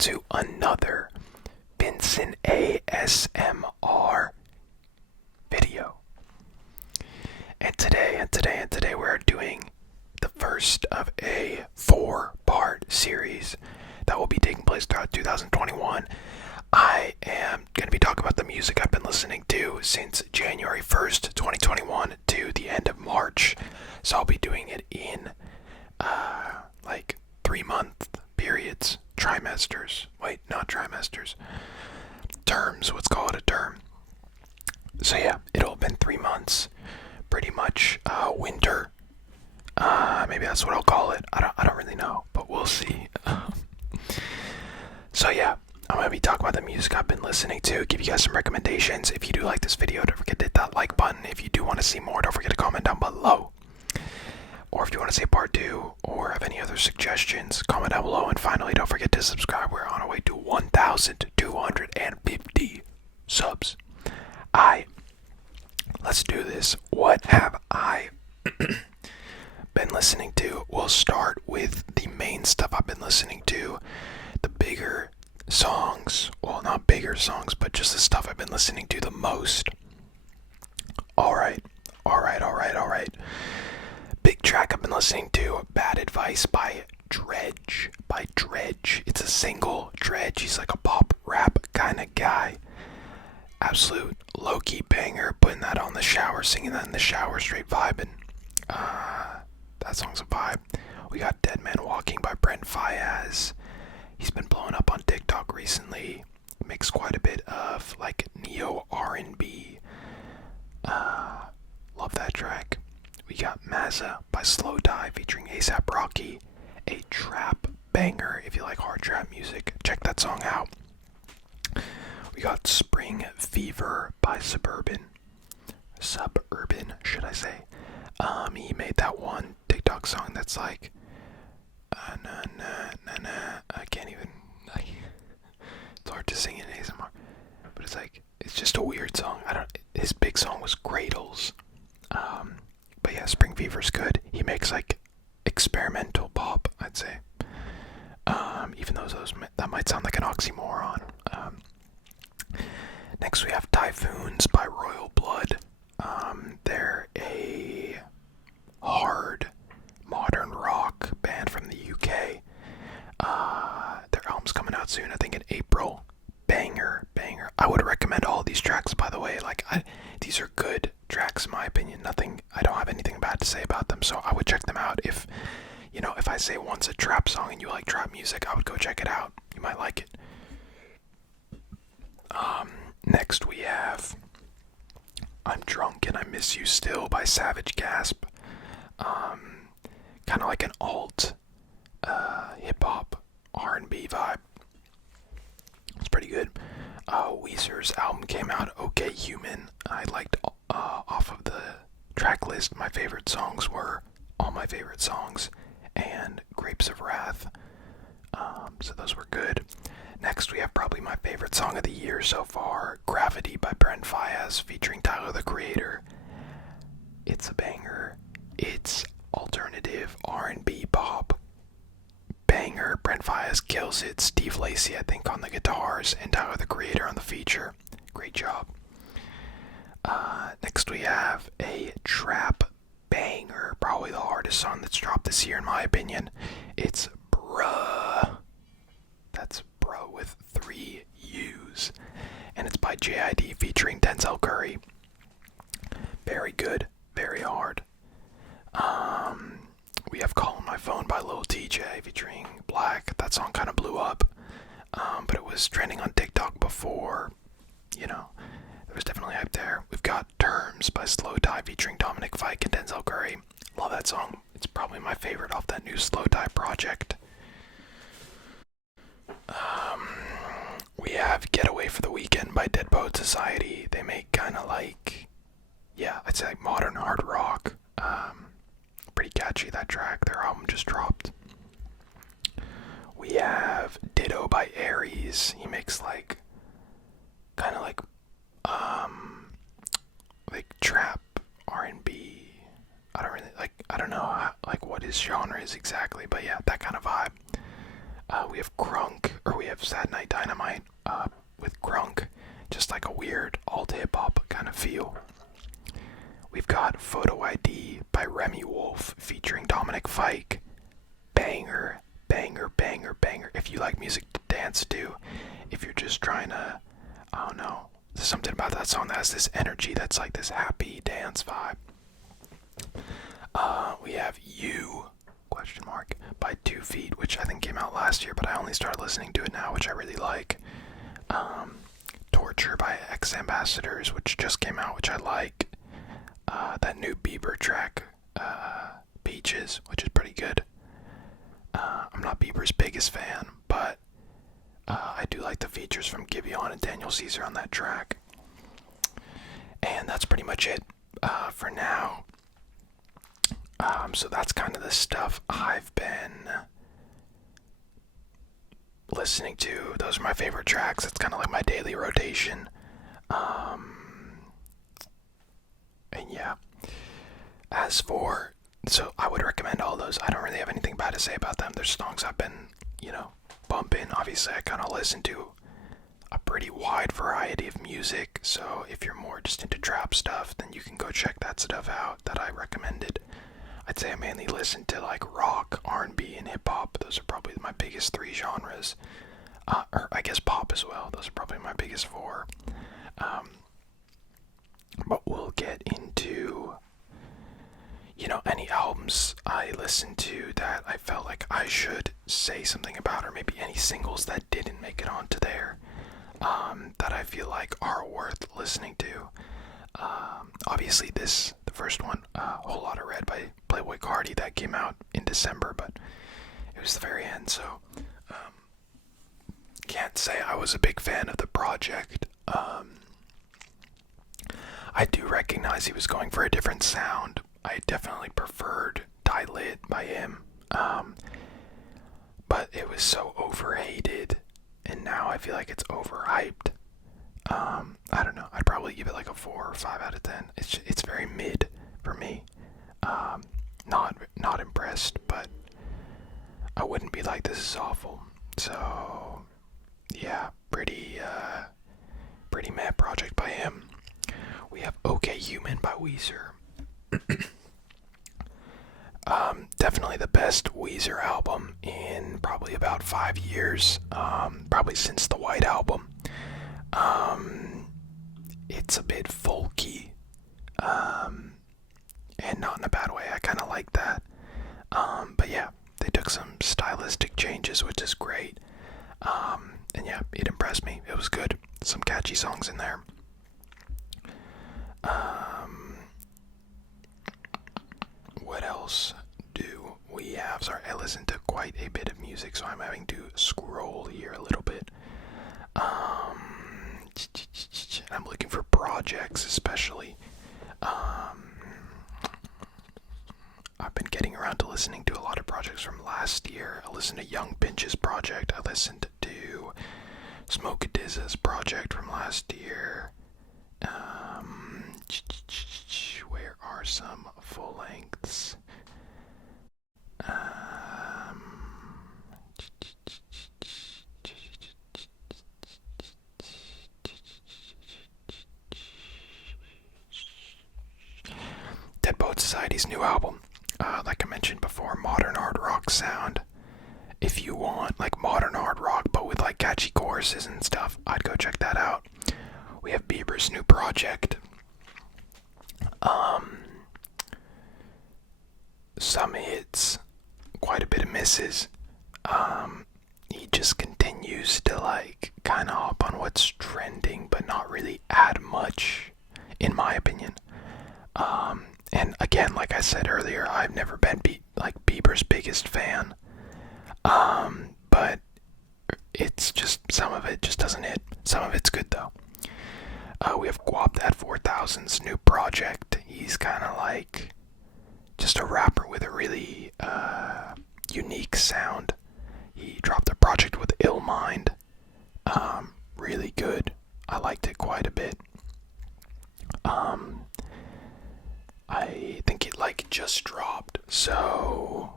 to another Vincent ASMR video. And today we're doing the first of a 4-part series that will be taking place throughout 2021. I am going to be talking about the music I've been listening to since January 1st, 2021 to the end of March. So I'll be doing it in like 3-month periods, trimesters. Wait, not trimesters. Terms, let's call it a term. So yeah, it'll have been 3 months, pretty much winter. Maybe that's what I'll call it. I don't really know, but we'll see. So yeah, I'm going to be talking about the music I've been listening to, give you guys some recommendations. If you do like this video, don't forget to hit that like button. If you do want to see more, don't forget to comment down below. Or if you want to see part 2 or have any other suggestions, comment down below. And finally, don't forget to subscribe. We're on our way to 1,250 subs. Let's do this. What have I been listening to? We'll start with the main stuff I've been listening to. The bigger songs. Well, not bigger songs, but just the stuff I've been listening to the most. Alright. Big track I've been listening to, Bad Advice by Dredge. It's a single. Dredge, he's like a pop rap kind of guy. Absolute low-key banger. Putting that on the shower, singing that in the shower, straight vibing. That song's a vibe. We got Dead Man Walking by Brent Faiyaz. He's been blowing up on TikTok recently. Makes quite a bit of like neo R&B. Love that track. We got Mazza by Slow Die featuring A$AP Rocky. A trap banger. If you like hard trap music, check that song out. We got Spring Fever by Suburban, should I say. He made that one TikTok song that's like na na na na. I can't even, it's hard to sing in ASMR. But it's just a weird song. His big song was Cradles. But yeah, Spring Fever's good. He makes like experimental pop, I'd say. Even though that might sound like an oxymoron. Next we have Typhoons by Royal Blood. They're a hard modern rock band from the UK. Their album's coming out soon, I think in April. Banger. I would recommend all these tracks, by the way. These are good tracks in my opinion. I don't have anything bad to say about them, so I would check them out. If I say one's a trap song and you like trap music, I would go check it out. You might like it. Next we have I'm Drunk and I Miss You Still by Savage Gasp. Kind of like an alt hip-hop R&B vibe. It's pretty good. Weezer's album came out, Okay Human. I liked off of the track list, my favorite songs were All My Favorite Songs and Grapes of Wrath. So those were good. Next we have probably my favorite song of the year so far, Gravity by Brent Faiyaz featuring Tyler the Creator. It's a banger. It's alternative R&B pop banger. Brent Faiyaz kills it. Steve Lacy, I think, on the guitars, and Tyler the Creator on the feature. Great job. Next we have a trap banger, probably the hardest song that's dropped this year in my opinion. It's Bruh. That's Bruh with 3 U's. And it's by JID featuring Denzel Curry. Very good, very hard. We have Call My Phone by Lil TJ featuring Black. That song kind of blew up, but it was trending on TikTok before, there was definitely hype there. We've got Terms by Slow Die featuring Dominic Fike and Denzel Curry. Love that song. It's probably my favorite off that new Slow Die project. We have Getaway for the Weekend by Dead Poet Society. They make kind of like, I'd say like modern hard rock. Pretty catchy, that track. Their album just dropped. We have Ditto by Aries. He makes like kind of like trap R&B. I don't know like what his genre is exactly, but yeah, that kind of vibe. We have Crunk we have Sad Night Dynamite with Grunk, just like a weird alt hip hop kind of feel. We've got Photo ID by Remy Wolf featuring Dominic Fike. Banger, banger, banger, banger. If you like music to dance to, if you're just trying to, I don't know, there's something about that song that has this energy that's like this happy dance vibe. We have You, question mark, by 2 Feet, which I think came out last year, but I only started listening to it now, which I really like. Torture by X Ambassadors, which just came out, which I like. That new Bieber track, Beaches, which is pretty good. I'm not Bieber's biggest fan, but I do like the features from Giveon and Daniel Caesar on that track. And that's pretty much it for now. So that's kind of the stuff I've been listening to. Those are my favorite tracks. It's kind of like my daily rotation. And yeah. So I would recommend all those. I don't really have anything bad to say about them. There's songs I've been, bumping. Obviously, I kind of listen to a pretty wide variety of music. So if you're more just into trap stuff, then you can go check that stuff out that I recommended. I'd say I mainly listen to like rock, R&B, and hip hop. Those are probably my biggest 3 genres. Or I guess pop as well. Those are probably my biggest 4. But we'll get into, any albums I listened to that I felt like I should say something about, or maybe any singles that didn't make it onto there, that I feel like are worth listening to. Obviously the first one, Whole Lotta Red by Playboi Carti, that came out in December, but it was the very end, so can't say I was a big fan of the project. I do recognize he was going for a different sound. I definitely preferred Die Lit by him, but it was so overhated, and now I feel like it's overhyped. I don't know, I'd probably give it like a 4 or 5 out of 10. It's very mid for me. Not impressed, but I wouldn't be like, this is awful. So yeah, pretty meh project by him. We have Okay Human by Weezer. Definitely the best Weezer album in probably about 5 years, probably since the White Album. It's a bit folky, and not in a bad way. I kind of like that. But yeah, they took some stylistic changes, which is great. And yeah, it impressed me. It was good. Some catchy songs in there. What else do we have? Sorry, I listened to quite a bit of music, so I'm having to scroll here a little bit. I'm looking for projects, especially. I've been getting around to listening to a lot of projects from last year. I listened to Young Pinch's project. I listened to Smoke Dizza's project from last year. Where are some full lengths? Dead Poet Society's new album. Like I mentioned before, modern hard rock sound. If you want like modern hard rock but with like catchy choruses and stuff, I'd go check that out. We have Bieber's new project. Some hits, quite a bit of misses. He just continues to like kind of hop on what's trending but not really add much, in my opinion. And again, like I said earlier, I've never been Bieber's biggest fan. But it's just, some of it just doesn't hit. Some of it's good though. We have Guap That 4000's new project. He's kind of like just a rapper with a really unique sound. He dropped a project with Ill Mind. Really good. I liked it quite a bit. I think it like just dropped, so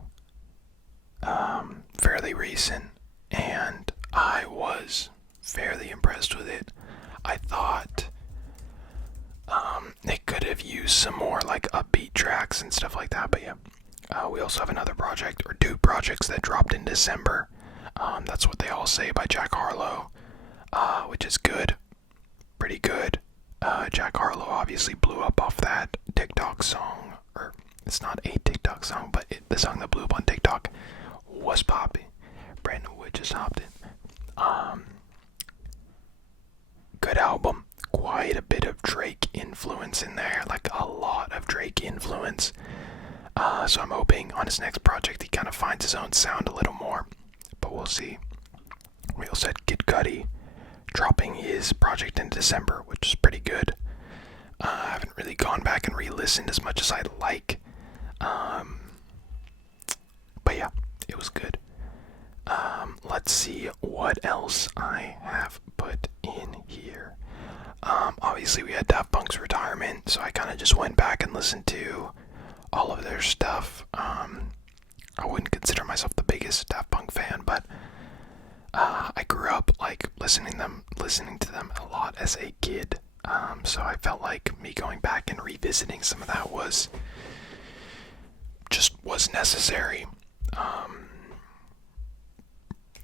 fairly recent, and I was fairly impressed with it. I thought they could have used some more like upbeat tracks and stuff like that, but yeah. We also have another project, or two projects that dropped in December. That's What They All Say by Jack Harlow, which is good, pretty good. Jack Harlow obviously blew up off that TikTok song, or it's not a TikTok song, but the song that blew up on TikTok was popping. Brandon Wood just hopped in. Good album, quite a bit of Drake influence in there, like a lot of Drake influence. So I'm hoping on his next project he kind of finds his own sound a little more, but we'll see. We also had Kid Cudi dropping his project in December, which is pretty good. I haven't really gone back and re-listened as much as I'd like, but yeah, it was good. Let's see what else I have put in here. Obviously we had Daft Punk's retirement, so I kind of just went back and listened to all of their stuff. I wouldn't consider myself the biggest Daft Punk fan, but I grew up like listening to them a lot as a kid. So I felt like me going back and revisiting some of that was necessary.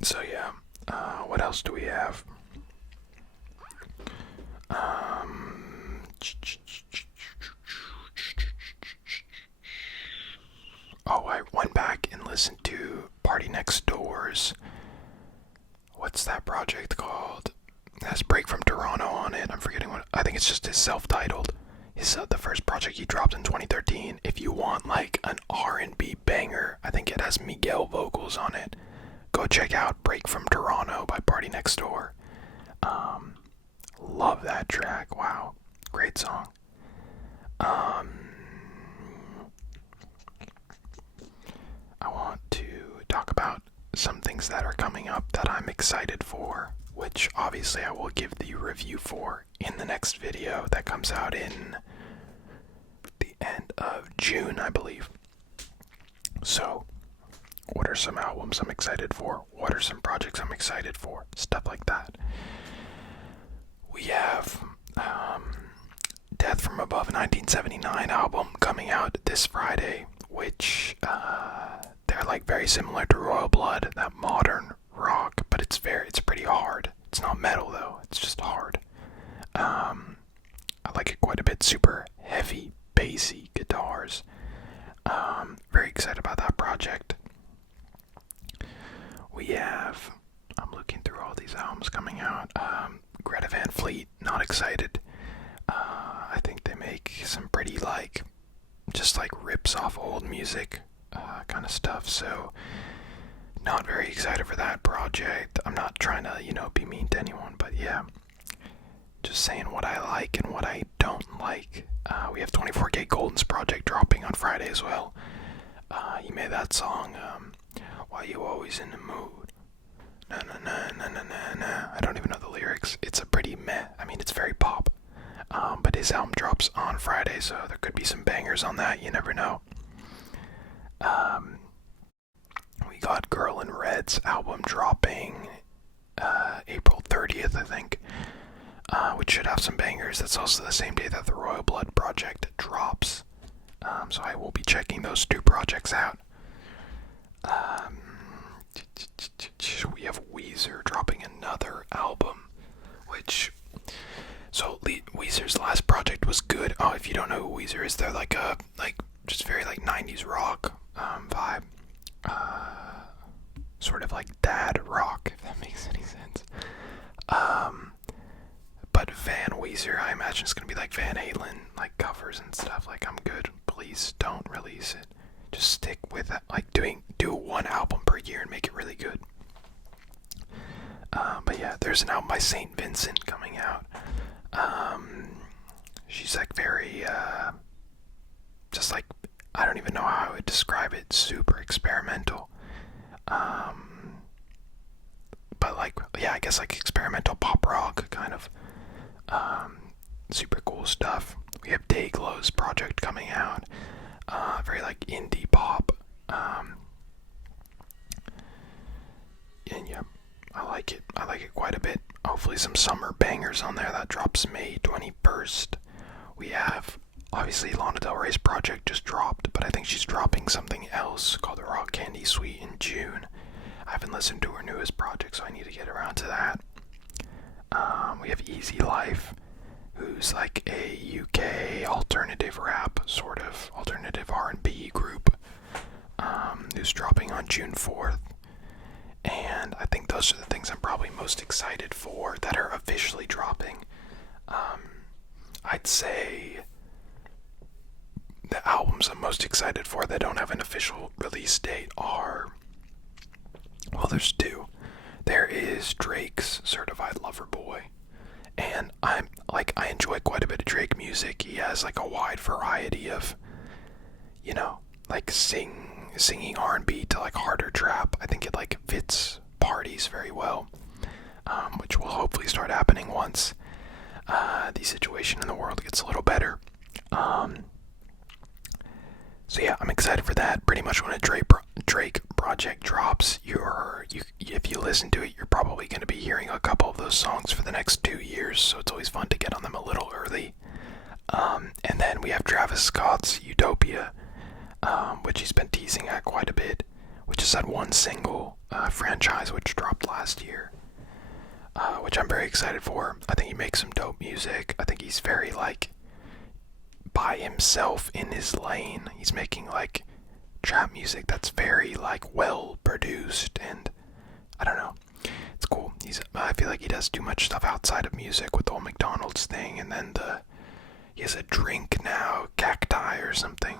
So yeah, what else do we have? Oh, I went back and listened to Party Next Door's, what's that project called? It has Break from Toronto on it. I'm forgetting what, I think it's just his self-titled. The first project he dropped in 2013. If you want like an R&B banger, I think it has Miguel vocals on it. Go check out Break from Toronto by Party Next Door. Love that track. Wow, great song. I want to talk about some things that are coming up that I'm excited for, which obviously I will give the review for in the next video that comes out in the end of June, I believe. So, what are some albums I'm excited for? What are some projects I'm excited for? Stuff like that. We have Death from Above 1979 album coming out this Friday, which they're like very similar to Royal Blood, that modern rock, but it's pretty hard. It's not metal though, it's just hard. I like it quite a bit. Super heavy, bassy guitars. Very excited about that project. We have, I'm looking through all these albums coming out. Greta Van Fleet, not excited. I think they make some pretty just rips off old music kind of stuff, so not very excited for that project. I'm not trying to, be mean to anyone, but yeah, just saying what I like and what I don't like. We have 24K Golden's project dropping on Friday as well. He made that song, Why You Always in the Mood. Na na na na na na na. I don't even know the lyrics. It's a pretty meh. I mean, it's very pop. But his album drops on Friday, so there could be some bangers on that. You never know. We got Girl in Red's album dropping April 30th, I think, which should have some bangers. That's also the same day that the Royal Blood project drops. So I will be checking those two projects out. We have Weezer dropping another album, which... So Weezer's last project was good. Oh, if you don't know who Weezer is, they're just very 90s rock vibe. Sort of like dad rock, if that makes any sense. But Van Weezer, I imagine it's gonna be like Van Halen, covers and stuff. I'm good. Please don't release it. Just stick with that. Do one album per year and make it really good. But yeah, there's an album by St. Vincent coming out. She's very, I don't even know how I would describe it, super experimental. But yeah, I guess experimental pop rock, kind of, super cool stuff. We have Dayglow's project coming out, very indie pop, and yeah, I like it. I like it quite a bit. Hopefully some summer bangers on there. That drops May 21st. We have, obviously, Lana Del Rey's project just dropped, but I think she's dropping something else called the Rock Candy Suite in June. I haven't listened to her newest project, so I need to get around to that. We have Easy Life, who's like a UK alternative rap, sort of alternative R&B group, who's dropping on June 4th. And I think those are the things I'm probably most excited for that are officially dropping. I'd say the albums I'm most excited for that don't have an official release date are, well, there's two. There is Drake's Certified Lover Boy, and I enjoy quite a bit of Drake music. He has like a wide variety of, like singing R&B to like harder trap. I think it like fits parties very well, which will hopefully start happening once the situation in the world gets a little better. So yeah, I'm excited for that. Pretty much when a Drake project drops, if you listen to it, you're probably going to be hearing a couple of those songs for the next 2 years, so it's always fun to get on them a little early. And then we have Travis Scott's Utopia, which he's been teasing at quite a bit, which is that one single franchise which dropped last year, which I'm very excited for. I think he makes some dope music. I think he's very like by himself in his lane. He's making like trap music that's very like well produced, and I don't know, it's cool. I feel like he does too much stuff outside of music with the whole McDonald's thing, and then he has a drink now, Cacti or something.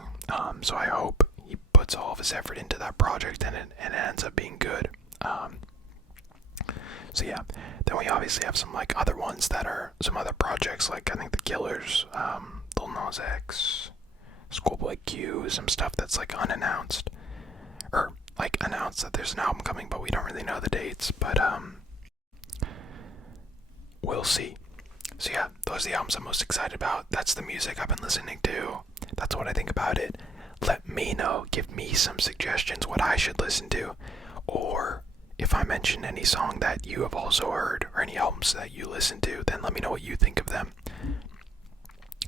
So I hope he puts all of his effort into that project and it ends up being good. So yeah, then we obviously have some like other ones that are some other projects, like I think The Killers, Lil Nas X, Schoolboy Q, some stuff that's like unannounced, or like announced that there's an album coming, but we don't really know the dates. But we'll see. So yeah, those are the albums I'm most excited about. That's the music I've been listening to. That's what I think about it. Let me know. Give me some suggestions what I should listen to, or if I mention any song that you have also heard or any albums that you listen to, then let me know what you think of them.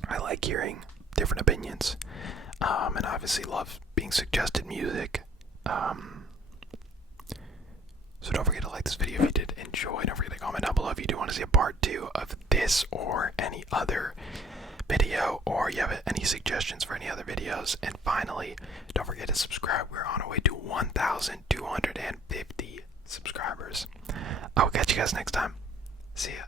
I like hearing different opinions, and I obviously love being suggested music. So don't forget to like this video if you did enjoy. Don't forget to comment down below if you do want to see a part 2 of this or any other video, or you have any suggestions for any other videos. And finally, don't forget to subscribe. We're on our way to 1,250 subscribers. I will catch you guys next time. See ya.